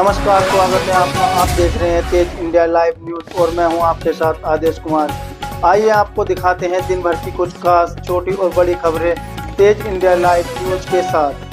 नमस्कार, स्वागत है आपका। आप देख रहे हैं तेज इंडिया लाइव न्यूज और मैं हूं आपके साथ आदेश कुमार। आइए आपको दिखाते हैं दिन भर की कुछ खास छोटी और बड़ी खबरें तेज इंडिया लाइव न्यूज के साथ।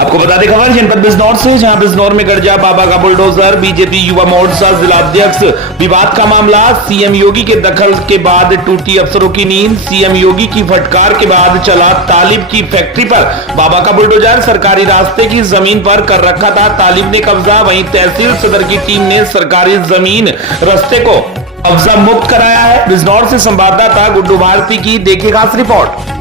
आपको बता दें खबर जनपद बिजनौर से, जहां बिजनौर में गरजा बाबा का बुलडोजर। बीजेपी युवा मोर्चा जिलाध्यक्ष विवाद का मामला। सीएम योगी के दखल के बाद टूटी अफसरों की नींद। सीएम योगी की फटकार के बाद चला तालिब की फैक्ट्री पर बाबा का बुलडोजर। सरकारी रास्ते की जमीन पर कर रखा था तालिब ने कब्जा। वहीं तहसील सदर की टीम ने सरकारी जमीन रास्ते को कब्जा मुक्त कराया है। बिजनौर से संवाददाता गुड्डू भारती की देखिए खास रिपोर्ट।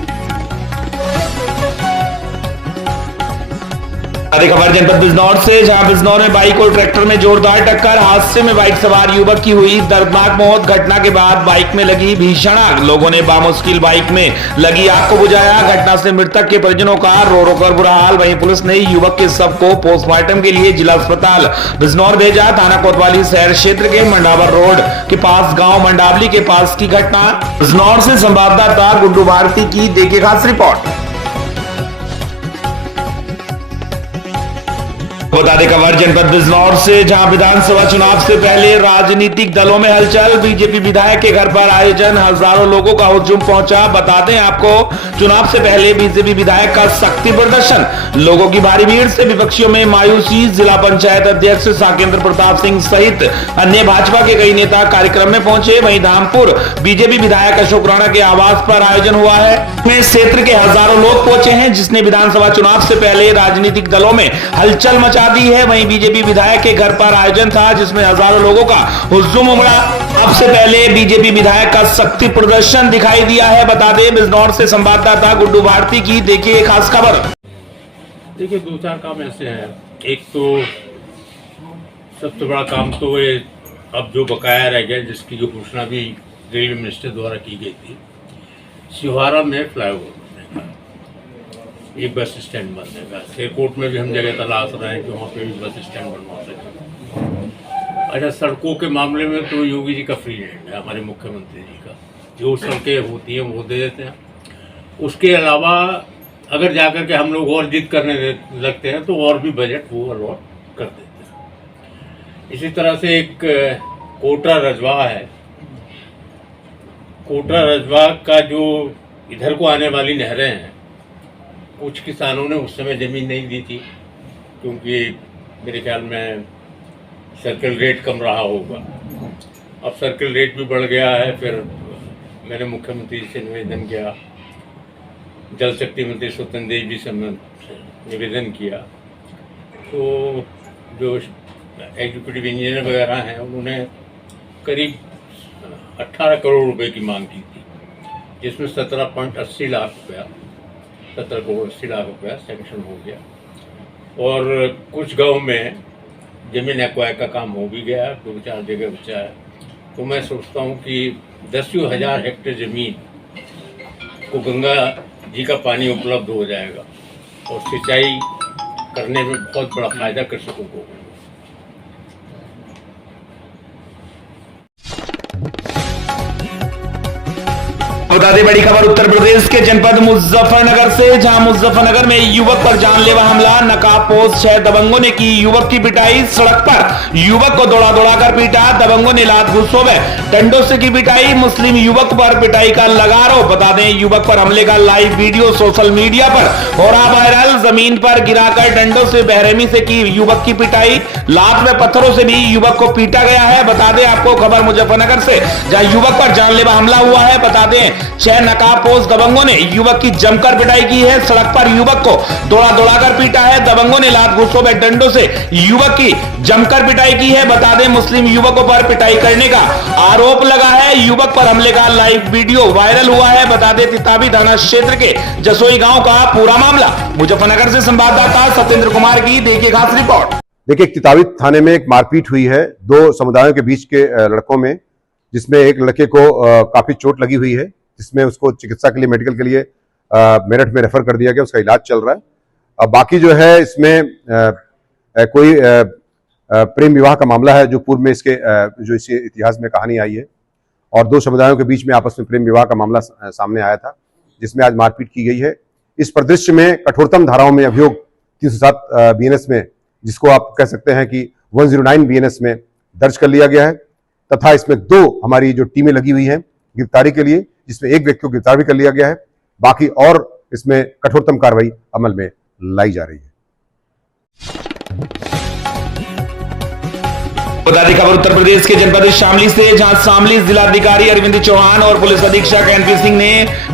खबर जनपद बिजनौर से, जहां बिजनौर में बाइक और ट्रैक्टर में जोरदार टक्कर। हादसे में बाइक सवार युवक की हुई दर्दनाक मौत। घटना के बाद बाइक में लगी भीषण आग। लोगों ने बामुश्किल बाइक में लगी आग को बुझाया। घटना से मृतक के परिजनों का रो रो कर बुरा हाल। वहीं पुलिस ने युवक के शव को पोस्टमार्टम के लिए जिला अस्पताल बिजनौर भेजा। थाना कोतवाली शहर क्षेत्र के मंडावर रोड के पास गाँव मंडावली के पास की घटना। बिजनौर से संवाददाता गुड्डू भारती की देखिए खास रिपोर्ट। बता दें खबर जनपद बिजनौर से, जहां विधानसभा चुनाव से पहले राजनीतिक दलों में हलचल। बीजेपी विधायक के घर पर आयोजन, हजारों लोगों का हुजूम पहुंचा। बता दें आपको, चुनाव से पहले बीजेपी विधायक का शक्ति प्रदर्शन। लोगों की भारी भीड़ से विपक्षियों में मायूसी। जिला पंचायत अध्यक्ष साकेंद्र प्रताप सिंह सहित अन्य भाजपा के कई नेता कार्यक्रम में पहुंचे। वहीं धामपुर बीजेपी विधायक अशोक राणा के आवास पर आयोजन हुआ है। इसमें क्षेत्र के हजारों लोग पहुंचे हैं, जिसने विधानसभा चुनाव से पहले राजनीतिक दलों में हलचल मचा दी है। वहीं बीजेपी विधायक के घर पर आयोजन था, जिसमें हजारों लोगों का हुजूम उमड़ा। अब से पहले बीजेपी विधायक का शक्ति प्रदर्शन दिखाई दिया है। बता दें बिजनौर से संवाददाता गुड्डू भारती की देखिए खास खबर। देखिए, दो चार काम ऐसे हैं। एक तो सबसे बड़ा काम तो ये अब जो बकाया रह गया, जिसकी जो घोषणा भी रेलवे मिनिस्टर द्वारा की गई थी, शिवहारा में फ्लाईओवर एक बस स्टैंड बनेगा। एयरपोर्ट में भी हम जगह तलाश रहे हैं कि वहाँ पे भी बस स्टैंड बनवा सकें। अच्छा, सड़कों के मामले में तो योगी जी का फ्री हैंड है, हमारे मुख्यमंत्री जी का। जो सड़कें होती हैं वो दे देते हैं। उसके अलावा अगर जाकर के हम लोग और जिद करने लगते हैं तो और भी बजट वो अलॉट कर देते हैं। इसी तरह से एक कोटरा रजवा है। कोटरा रजवा का जो इधर को आने वाली नहरें हैं, कुछ किसानों ने उस समय ज़मीन नहीं दी थी, क्योंकि मेरे ख्याल में सर्कल रेट कम रहा होगा। अब सर्कल रेट भी बढ़ गया है। फिर मैंने मुख्यमंत्री से निवेदन किया, जल शक्ति मंत्री स्वतंत्र देव जी से निवेदन किया, तो जो एग्जीक्यूटिव इंजीनियर वगैरह हैं उन्होंने करीब 18 करोड़ रुपए की मांग की थी, जिसमें 17.80 लाख रुपया 17 करोड़ 80 लाख रुपया सैंक्शन हो गया। और कुछ गांव में जमीन एक्वायर का काम हो भी गया, 2-4 जगह बचा है। तो मैं सोचता हूं कि 10,000 हेक्टेयर ज़मीन को गंगा जी का पानी उपलब्ध हो जाएगा और सिंचाई करने में बहुत बड़ा फायदा कृषकों को होगा। बता दें बड़ी खबर उत्तर प्रदेश के जनपद मुजफ्फरनगर से, जहां मुजफ्फरनगर में युवक पर जानलेवा हमला। नकाबपोश 6 दबंगों ने की युवक की पिटाई। सड़क पर युवक को दौड़ा दौड़ा कर पीटा। दबंगों ने लात घूंसों में डंडों से की पिटाई। मुस्लिम युवक पर पिटाई का लगा आरोप। बता दें युवक पर हमले का लाइव वीडियो सोशल मीडिया पर हो रहा वायरल। जमीन पर गिराकर डंडों से बेरहमी से की युवक की पिटाई। लात में पत्थरों से भी युवक को पीटा गया है। बता दें आपको खबर मुजफ्फरनगर से, जहां युवक पर जानलेवा हमला हुआ है। बता दें 6 नकाबपोश दबंगों ने युवक की जमकर पिटाई की है। सड़क पर युवक को दौड़ा दौड़ा कर पीटा है। दबंगों ने लात घूंसों में डंडों से युवक की जमकर पिटाई की है। बता दें मुस्लिम युवकों पर पिटाई करने का आरोप लगा है। युवक पर हमले का लाइव वीडियो वायरल हुआ है। बता दें तिताबी थाना क्षेत्र के जसोई गांव का पूरा मामला। मुजफ्फरनगर से संवाददाता सत्येंद्र कुमार की देखिए खास रिपोर्ट। देखिए, तिताबी थाने में एक मारपीट हुई है 2 समुदायों के बीच के लड़कों में, जिसमें एक लड़के को काफी चोट लगी हुई है, जिसमें उसको चिकित्सा के लिए मेडिकल के लिए मेरठ में रेफर कर दिया गया। उसका इलाज चल रहा है। अब बाकी जो है इसमें कोई प्रेम विवाह का मामला है, जो पूर्व में इसके जो इस इतिहास में कहानी आई है, और 2 समुदायों के बीच में आपस में प्रेम विवाह का मामला सामने आया था, जिसमें आज मारपीट की गई है। इस परिदृश्य में कठोरतम धाराओं में अभियोग 307 BNS में, जिसको आप कह सकते हैं कि 109 BNS में दर्ज कर लिया गया है, तथा इसमें 2 हमारी जो टीमें लगी हुई हैं गिरफ्तारी के लिए, जिसमें एक व्यक्ति को गिरफ्तार भी कर लिया गया है। बाकी और इसमें कठोरतम कार्रवाई अमल में लाई जा रही है। बता दें खबर उत्तर प्रदेश के जनपद शामली से, जहां शामली जिलाधिकारी अरविंद चौहान और पुलिस अधीक्षक एनपी सिंह ने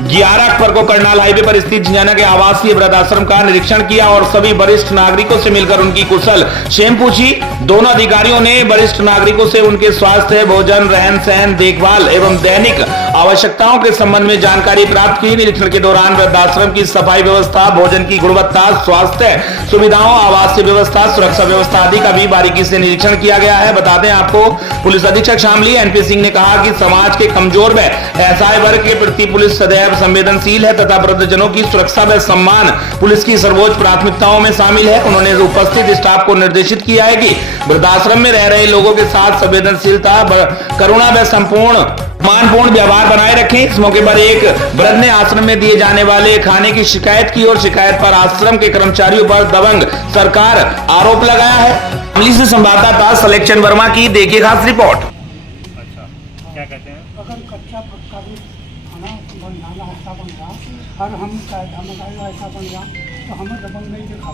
11 अक्टूबर को करनाल हाईवे पर स्थित झिंझाना के आवासीय वृद्धाश्रम का निरीक्षण किया और सभी वरिष्ठ नागरिकों से मिलकर उनकी कुशल क्षेम पूछी। दोनों अधिकारियों ने वरिष्ठ नागरिकों से उनके स्वास्थ्य, भोजन, रहन सहन, देखभाल एवं दैनिक आवश्यकताओं के संबंध में जानकारी प्राप्त की। निरीक्षण के दौरान वृद्धाश्रम की सफाई व्यवस्था, भोजन की गुणवत्ता, स्वास्थ्य सुविधाओं, आवासीय व्यवस्था, सुरक्षा व्यवस्था आदि का भी बारीकी से निरीक्षण किया गया है। बता दें आपको, पुलिस अधीक्षक शामली एनपी सिंह ने कहा कि समाज के कमजोर व असहाय वर्ग के प्रति पुलिस सदैव संवेदनशील है तथा वृद्धजनों की सुरक्षा व सम्मान पुलिस की सर्वोच्च प्राथमिकताओं में शामिल है। उन्होंने उपस्थित स्टाफ को निर्देशित किया है कि वृद्धाश्रम में रह रहे लोगों के साथ संवेदनशीलता, करुणा व सम्मानपूर्ण व्यवहार बनाए रखें। इस मौके पर एक वृद्ध ने आश्रम में दिए जाने वाले खाने की शिकायत की और शिकायत पर आश्रम के कर्मचारियों पर दबंग सरकार आरोप लगाया है। शामली से संवाददाता सलेक्शन वर्मा की देखिए खास रिपोर्ट। अच्छा, क्या कहते हैं? अगर कच्चा पक्का भी खाना बन रहा ऐसा बन रहा और हम ऐसा बन रहा तो हमें दबंग नहीं दिखा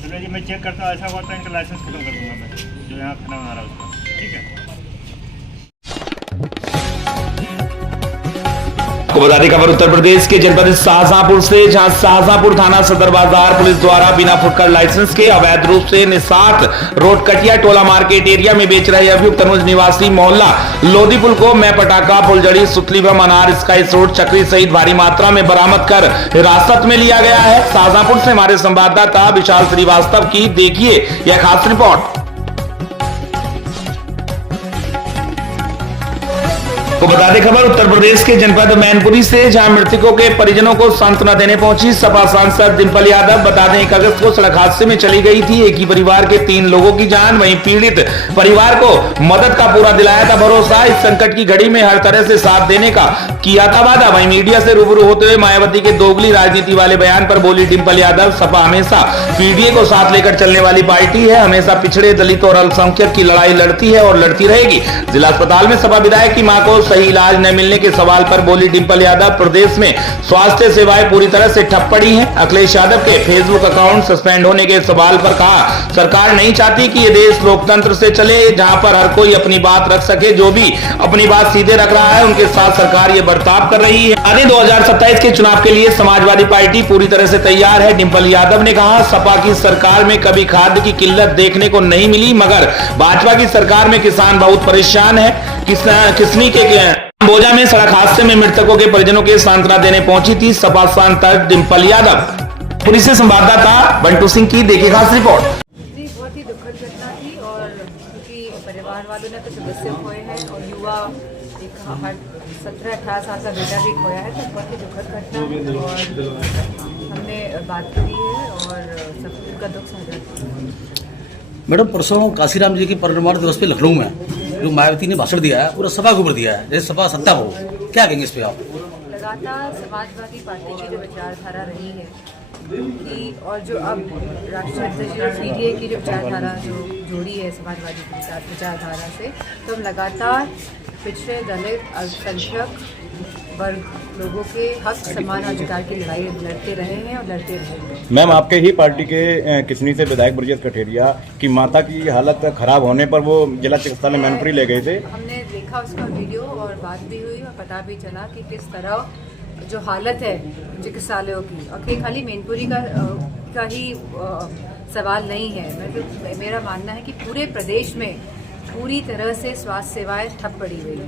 चलो जी, मैं चेक करता हूँ, ऐसा हुआ तो इनका लाइसेंस खत्म कर दूंगा मैं, जो यहाँ खाना बना रहा है उसका। ठीक है। आपको बता दें खबर उत्तर प्रदेश के जनपद शाहजहांपुर से, जहां शाहजहांपुर थाना सदर बाजार पुलिस द्वारा बिना फुटकर लाइसेंस के अवैध रूप से निषाद रोड कटिया टोला मार्केट एरिया में बेच रहे अभियुक्त तनुज निवासी मोहल्ला लोधीपुल को मैं पटाखा, फुलझड़ी, सुतली व अनार, स्काइस रोड, चक्री सहित भारी मात्रा में बरामद कर हिरासत में लिया गया है। शाहजहांपुर से हमारे संवाददाता विशाल श्रीवास्तव की देखिए यह खास रिपोर्ट। को बता दें खबर उत्तर प्रदेश के जनपद मैनपुरी से, जहां मृतकों के परिजनों को सांत्वना देने पहुंची सपा सांसद डिंपल यादव। बता दें 1 अगस्त को सड़क हादसे में चली गई थी एक ही परिवार के 3 लोगों की जान। वहीं पीड़ित परिवार को मदद का पूरा दिलाया था भरोसा। इस संकट की घड़ी में हर तरह से साथ देने का किया था वादा। वहीं मीडिया से रूबरू होते हुए मायावती के दोगली राजनीति वाले बयान पर बोली डिंपल यादव, सपा हमेशा पीडीए को साथ लेकर चलने वाली पार्टी है, हमेशा पिछड़े, दलित और अल्पसंख्यक की लड़ाई लड़ती है और लड़ती रहेगी। जिला अस्पताल में सपा विधायक की मां को सही इलाज न मिलने के सवाल पर बोली डिंपल यादव, प्रदेश में स्वास्थ्य सेवाएं पूरी तरह से ठप पड़ी हैं। अखिलेश यादव के फेसबुक अकाउंट सस्पेंड होने के सवाल पर कहा, सरकार नहीं चाहती कि ये देश लोकतंत्र से चले, जहां पर हर कोई अपनी बात रख सके। जो भी अपनी बात सीधे रख रहा है उनके साथ सरकार ये बर्ताव कर रही है। आने 2027 के चुनाव के लिए समाजवादी पार्टी पूरी तरह से तैयार है। डिंपल यादव ने कहा, सपा की सरकार में कभी खाद्य की किल्लत देखने को नहीं मिली, मगर भाजपा की सरकार में किसान बहुत परेशान है। किसनी के बोजा में सड़क हादसे में मृतकों के परिजनों के सांत्वना देने पहुंची थी सपा सांसद डिंपल यादव। पुलिस से संवाददाता बंटू सिंह की देखिए खास रिपोर्ट। जी, बहुत ही दुखद घटना थी और क्योंकि परिवार वालों ने तो सदस्य खोए हैं और युवा एक 17-18 साल का बेटा भी खोया है, तो बहुत ही दुखद घटना है और हमने बात करी है और सबका दुख साझा किया। मैडम, परसों काशीराम जी की परिनिर्वाण दिवस पे लखनऊ में जो मायावती ने भाषण दिया है, पूरा सपा के ऊपर दिया है, जैसे सपा सत्ता हो, क्या कहेंगे इस पे आप? लगातार समाजवादी पार्टी की जो विचारधारा रही है कि और जो अब राष्ट्रीय अध्यक्ष पीडीए की जो विचारधारा जो जोड़ी है समाजवादी विचारधारा से, तो हम लगातार पिछड़े, दलित, अल्पसंख्यक वर्ग लोगों के हक, समान अधिकार की लड़ाई लड़ते रहे हैं और लड़ते रहेंगे। मैम, आपके ही पार्टी के किसनी से विधायक ब्रजेश कठेरिया की माता की हालत खराब होने पर वो जिला चिकित्सालय मैनपुरी ले गए थे। हमने देखा उसका वीडियो और बात भी हुई और पता भी चला कि किस तरह जो हालत है चिकित्सालयों की, और खाली मैनपुरी का ही सवाल नहीं है। मेरा मानना है कि पूरे प्रदेश में पूरी तरह से स्वास्थ्य सेवाएं ठप पड़ी हुई हैं।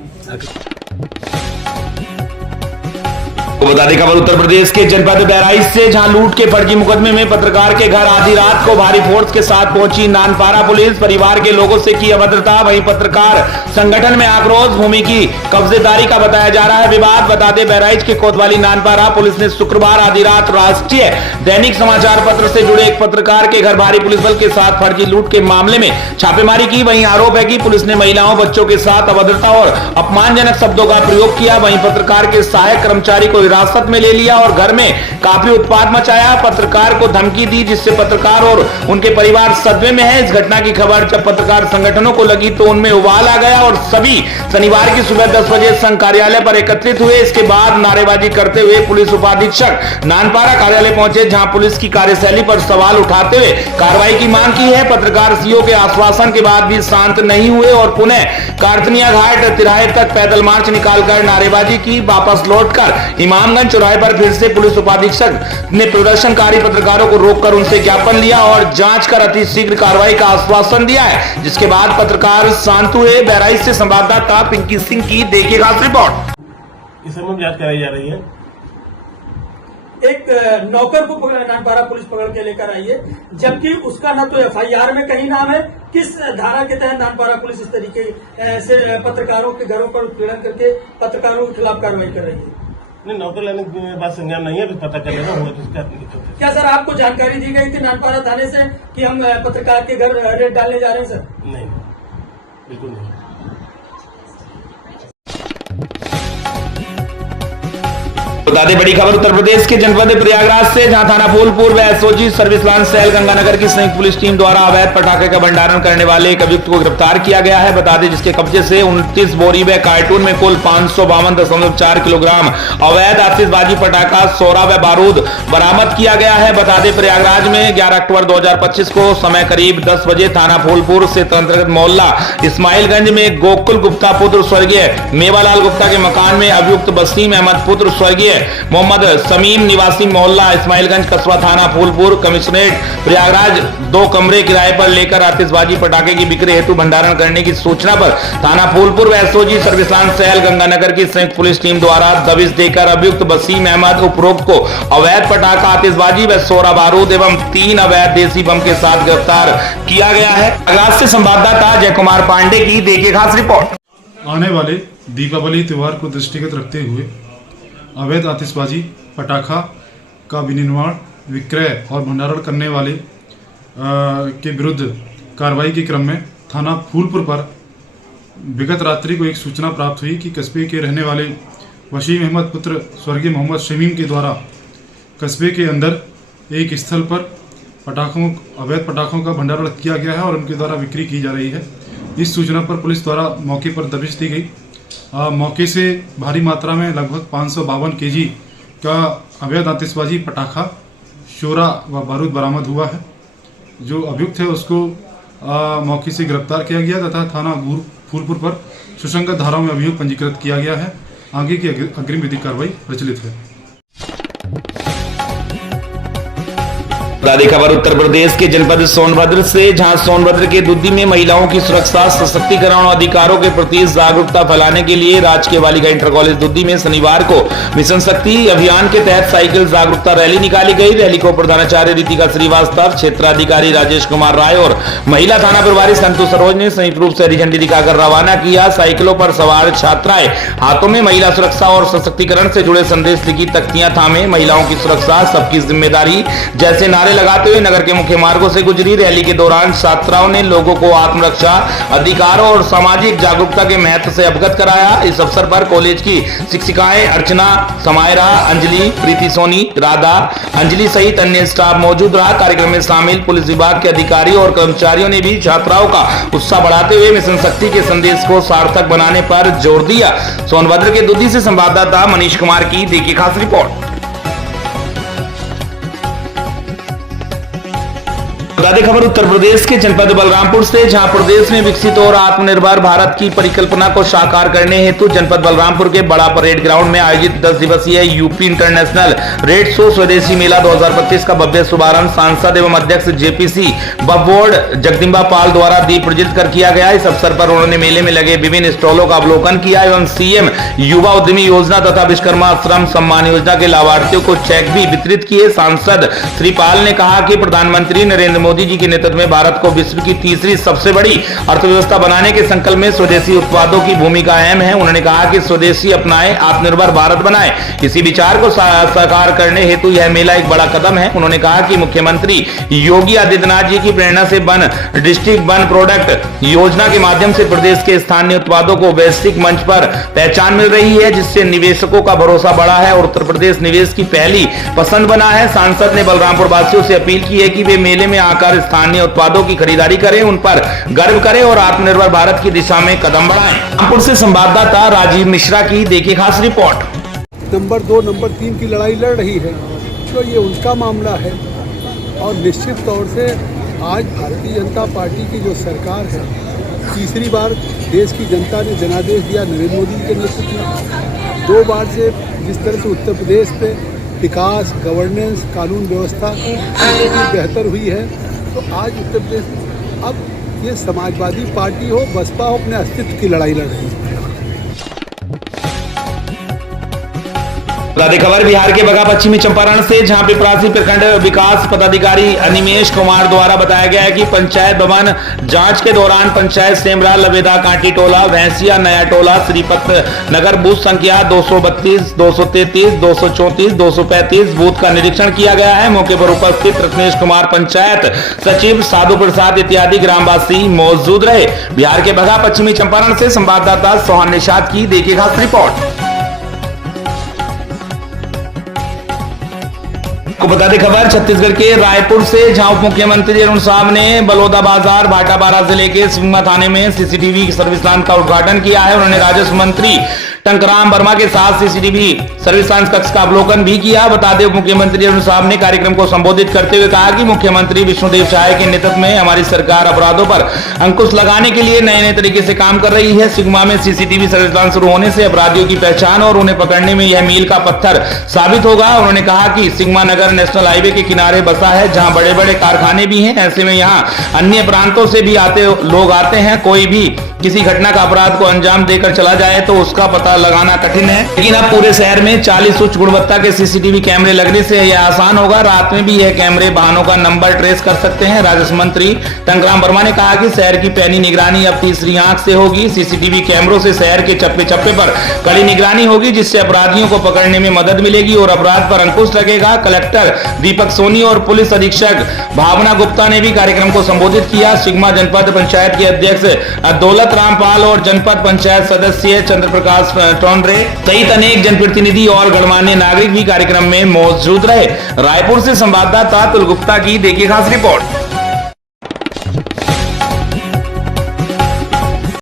बता दें खबर उत्तर प्रदेश के जनपद बहराइच से, जहां लूट के फर्जी मुकदमे में पत्रकार के घर आधी रात को भारी फोर्स के साथ पहुंची नानपारा पुलिस। परिवार के लोगों से की अभद्रता, वहीं पत्रकार संगठन में आक्रोश। भूमि की कब्जेदारी का बताया जा रहा है विवाद। बता दें बहराइच के कोतवाली नानपारा पुलिस ने शुक्रवार आधी रात राष्ट्रीय दैनिक समाचार पत्र से जुड़े एक पत्रकार के घर भारी पुलिस बल के साथ फर्जी लूट के मामले में छापेमारी की। वहीं आरोप है कि पुलिस ने महिलाओं, बच्चों के साथ अभद्रता और अपमानजनक शब्दों का प्रयोग किया। वहीं पत्रकार के सहायक कर्मचारी को हिरासत में ले लिया और घर में काफी उत्पात मचाया, पत्रकार को धमकी दी, जिससे पत्रकार और उनके परिवार सदमे में है। इस घटना की खबर जब पत्रकार संगठनों को लगी तो उनमें उबाल आ गया और सभी शनिवार की सुबह 10 बजे संघ कार्यालय पर एकत्रित हुए। इसके बाद नारेबाजी करते हुए पुलिस उपाधीक्षक नानपारा कार्यालय पहुंचे, जहां पुलिस की कार्यशैली पर सवाल उठाते हुए कार्रवाई की मांग की है। पत्रकार सीओ के आश्वासन के बाद भी शांत नहीं हुए और पुनः कारतनिया घाट तिराहे तक पैदल मार्च निकालकर नारेबाजी की। वापस लौटकर इमामगंज चौराहे पर फिर से पुलिस उपाधीक्षक ने प्रदर्शनकारी पत्रकारों को रोककर उनसे ज्ञापन लिया और जांच कर अति शीघ्र कार्रवाई का आश्वासन दिया है, जिसके बाद पत्रकार शांत हुए। बहराइच से संवाददाता पिंकी सिंह की देखिए खास रिपोर्ट। इस संबंध में जांच कराई जा रही है। एक नौकर को नानपारा पुलिस पकड़ के लेकर आई है, जबकि उसका न तो एफआईआर में कहीं नाम है। किस धारा के तहत नानपारा पुलिस इस तरीके से पत्रकारों के घरों पर उत्पीड़न करके पत्रकारों के खिलाफ कार्रवाई कर रही है? नहीं, नौकर लेने की बात संज्ञान नहीं है, तो पता कर लेना होगा तो इसका दिक्कत है। क्या सर आपको जानकारी दी गई थी नानपारा थाने से कि हम पत्रकार के घर रेड डालने जा रहे हैं सर? नहीं, बिल्कुल नहीं। बता दें बड़ी खबर उत्तर प्रदेश के जनपद प्रयागराज से, जहां थाना फूलपुर व SOG service line cell Ganganagar की संयुक्त पुलिस टीम द्वारा अवैध पटाखे का भंडारण करने वाले एक अभियुक्त को गिरफ्तार किया गया है। बता दें जिसके कब्जे से 29 बोरी व कार्टून में कुल 552.4 किलोग्राम अवैध आतिशबाजी पटाखा, सोरा व बारूद बरामद किया गया है। बता दें प्रयागराज में 11 अक्टूबर 2025 को समय करीब 10 बजे थाना फूलपुर से अंतर्गत मोहल्ला इस्माइलगंज में गोकुल गुप्ता पुत्र स्वर्गीय मेवालाल गुप्ता के मकान में अभियुक्त वसीम अहमद पुत्र स्वर्गीय मोहम्मद समीम निवासी मोहल्ला इस्माइलगंज कस्बा थाना फूलपुर कमिश्नरेट प्रयागराज 2 कमरे किराए पर लेकर आतिशबाजी पटाखे की बिक्री हेतु भंडारण करने की सूचना पर थाना फूलपुर व SOG service line cell Ganganagar की संयुक्त पुलिस टीम द्वारा दबिश देकर अभियुक्त वसीम अहमद उपरोक्त को अवैध पटाखा, आतिशबाजी व सोरा बारूद एवं 3 अवैध देसी बम के साथ गिरफ्तार किया गया है। प्रयागराज से संवाददाता जय कुमार पांडे की देखिए खास रिपोर्ट। आने वाले दीपावली त्योहार को दृष्टिगत रखते हुए अवैध आतिशबाजी पटाखा का विनिर्माण, विक्रय और भंडारण करने वाले के विरुद्ध कार्रवाई के क्रम में थाना फूलपुर पर विगत रात्रि को एक सूचना प्राप्त हुई कि कस्बे के रहने वाले वसीम अहमद पुत्र स्वर्गीय मोहम्मद शमीम के द्वारा कस्बे के अंदर एक स्थल पर अवैध पटाखों का भंडारण किया गया है और उनके द्वारा बिक्री की जा रही है। इस सूचना पर पुलिस द्वारा मौके पर दबिश दी गई। मौके से भारी मात्रा में लगभग 552 केजी का अवैध आतिशबाजी पटाखा, शोरा व बारूद बरामद हुआ है। जो अभियुक्त है उसको मौके से गिरफ्तार किया गया तथा थाना फूलपुर पर सुसंगत धाराओं में अभियोग पंजीकृत किया गया है। आगे की अग्रिम विधिक कार्रवाई प्रचलित है। बता खबर उत्तर प्रदेश के जनपद सोनभद्र से, जहां सोनभद्र के दुद्दी में महिलाओं की सुरक्षा, सशक्तिकरण और अधिकारों के प्रति जागरूकता फैलाने के लिए राजकीय बालिका इंटर कॉलेज दुद्दी में शनिवार को मिशन शक्ति अभियान के तहत साइकिल जागरूकता रैली निकाली गई। रैली को प्रधानाचार्य रितिका श्रीवास्तव, क्षेत्राधिकारी राजेश कुमार राय और महिला थाना प्रभारी संतोष सरोज ने संयुक्त रूप से हरी झंडी दिखाकर रवाना किया। साइकिलों पर सवार छात्राएं हाथों में महिला सुरक्षा और सशक्तिकरण से जुड़े संदेश लिखी तख्तियां थामे महिलाओं की सुरक्षा सबकी जिम्मेदारी जैसे नारे लगाते हुए नगर के मुख्य मार्गों से गुजरी। रैली के दौरान छात्राओं ने लोगों को आत्मरक्षा, अधिकारों और सामाजिक जागरूकता के महत्व से अवगत कराया। इस अवसर पर कॉलेज की शिक्षिकाएं अर्चना, समायरा, अंजलि, प्रीति सोनी, राधा, अंजलि सहित अन्य स्टाफ मौजूद रहा। कार्यक्रम में शामिल पुलिस विभाग के अधिकारी और कर्मचारियों ने भी छात्राओं का उत्साह बढ़ाते हुए मिशन शक्ति के संदेश को सार्थक बनाने पर जोर दिया। सोनभद्र के दुद्दी से संवाददाता मनीष कुमार की देखिए खास रिपोर्ट। बता खबर उत्तर प्रदेश के जनपद बलरामपुर से, जहां प्रदेश में विकसित और आत्मनिर्भर भारत की परिकल्पना को साकार करने हेतु जनपद बलरामपुर के बड़ा परेड ग्राउंड में आयोजित 10 दिवसीय यूपी इंटरनेशनल रेड शो स्वदेशी मेला 2025 का भव्य शुभारंभ सांसद एवं अध्यक्ष जेपीसी बबोर्ड जगदम्बा पाल द्वारा दीप प्रज्वलित कर किया गया। इस अवसर पर उन्होंने मेले में लगे विभिन्न स्टॉलों का अवलोकन किया एवं सीएम युवा उद्यमी योजना तथा विश्वकर्मा श्रम सम्मान योजना के लाभार्थियों को चेक भी वितरित किए। सांसद श्री पाल ने कहा कि प्रधानमंत्री नरेंद्र मोदी जी के नेतृत्व में भारत को विश्व की तीसरी सबसे बड़ी अर्थव्यवस्था बनाने के संकल्प में स्वदेशी उत्पादों की भूमिका अहम है। उन्होंने कहा कि स्वदेशी अपनाएं, आत्मनिर्भर भारत बनाएं। इसी विचार को साकार करने हेतु यह मेला एक बड़ा कदम है। उन्होंने कहा कि मुख्यमंत्री योगी आदित्यनाथ जी की प्रेरणा से वन डिस्ट्रिक्ट वन प्रोडक्ट योजना के माध्यम से प्रदेश के स्थानीय उत्पादों को वैश्विक मंच पर पहचान मिल रही है, जिससे निवेशकों का भरोसा बढ़ा है और उत्तर प्रदेश निवेश की पहली पसंद बना है। सांसद ने बलरामपुर वासियों से अपील की है कि वे मेले में आकर स्थानीय उत्पादों की खरीदारी करें, उन पर गर्व करें और आत्मनिर्भर भारत की दिशा में कदम बढ़ाएं। रामपुर से संवाददाता राजीव मिश्रा की देखिए खास रिपोर्ट। नंबर 2 नंबर 3 की लड़ाई लड़ रही है तो ये उनका मामला है और निश्चित तौर से आज भारतीय जनता पार्टी की जो सरकार है, तीसरी बार देश की जनता ने जनादेश दिया नरेंद्र मोदी के नेतृत्व में। 2 बार से जिस तरह से उत्तर प्रदेश पे विकास, गवर्नेंस, कानून व्यवस्था बेहतर हुई है, तो आज उत्तर प्रदेश अब ये समाजवादी पार्टी हो, बसपा हो, अपने अस्तित्व की लड़ाई लड़ रही है। खबर बिहार के बगहा पश्चिमी चंपारण से, जहां पिपरासी प्रखंड विकास पदाधिकारी अनिमेश कुमार द्वारा बताया गया है कि पंचायत भवन जांच के दौरान पंचायत सेमरा, लवेदा, कांटी टोला, भैंसिया, नया टोला, श्रीपत नगर बूथ संख्या 232, 233, 234, 235 बूथ का निरीक्षण किया गया है। मौके पर उपस्थित रत्नेश कुमार, पंचायत सचिव साधु प्रसाद इत्यादि ग्रामवासी मौजूद रहे। बिहार के बगहा पश्चिमी चंपारण से संवाददाता सोहन निषाद की देखिए खास रिपोर्ट। को बता दें खबर छत्तीसगढ़ के रायपुर से, जहां उप मुख्यमंत्री अरुण साहब ने बलौदा बाजार भाटापारा जिले के सिंगमा थाने में सीसीटीवी सर्विस लाइन का उद्घाटन किया है। उन्होंने राजस्व मंत्री टंकराम वर्मा के साथ सीसीटीवी सर्विस लाइन कक्ष का अवलोकन भी किया। बता दें उप मुख्यमंत्री अरुण साहब ने कार्यक्रम को संबोधित करते हुए कहा कि मुख्यमंत्री विष्णुदेव साय के नेतृत्व में हमारी सरकार अपराधों पर अंकुश लगाने के लिए नए नए तरीके से काम कर रही है। सिग्मा में सीसीटीवी सर्विस लाइन शुरू होने से अपराधियों की पहचान और उन्हें पकड़ने में यह मील का पत्थर साबित होगा। उन्होंने कहा कि सिग्मा नगर नेशनल हाईवे के किनारे बसा है, जहां बड़े बड़े कारखाने भी हैं। ऐसे में यहां अन्य प्रांतों से भी लोग आते हैं। कोई भी किसी घटना का अपराध को अंजाम देकर चला जाए तो उसका पता लगाना कठिन है, लेकिन अब पूरे शहर में 40 उच्च गुणवत्ता के सीसीटीवी कैमरे लगने से यह आसान होगा। रात में भी यह कैमरे वाहनों का नंबर ट्रेस कर सकते हैं। राजस्व मंत्री टंकराम वर्मा ने कहा कि शहर की पैनी निगरानी अब तीसरी आंख से होगी। सीसीटीवी कैमरों से शहर के चप्पे चप्पे पर कड़ी निगरानी होगी, जिससे अपराधियों को पकड़ने में मदद मिलेगी और अपराध पर अंकुश लगेगा। कलेक्टर दीपक सोनी और पुलिस अधीक्षक भावना गुप्ता ने भी कार्यक्रम को संबोधित किया। सिग्मा जनपद पंचायत के अध्यक्ष दौलत रामपाल और जनपद पंचायत सदस्य चंद्र प्रकाश टोंडरे सहित अनेक जनप्रतिनिधि और गणमान्य नागरिक भी कार्यक्रम में मौजूद रहे। रायपुर से संवाददाता अतुल गुप्ता की देखिए खास रिपोर्ट।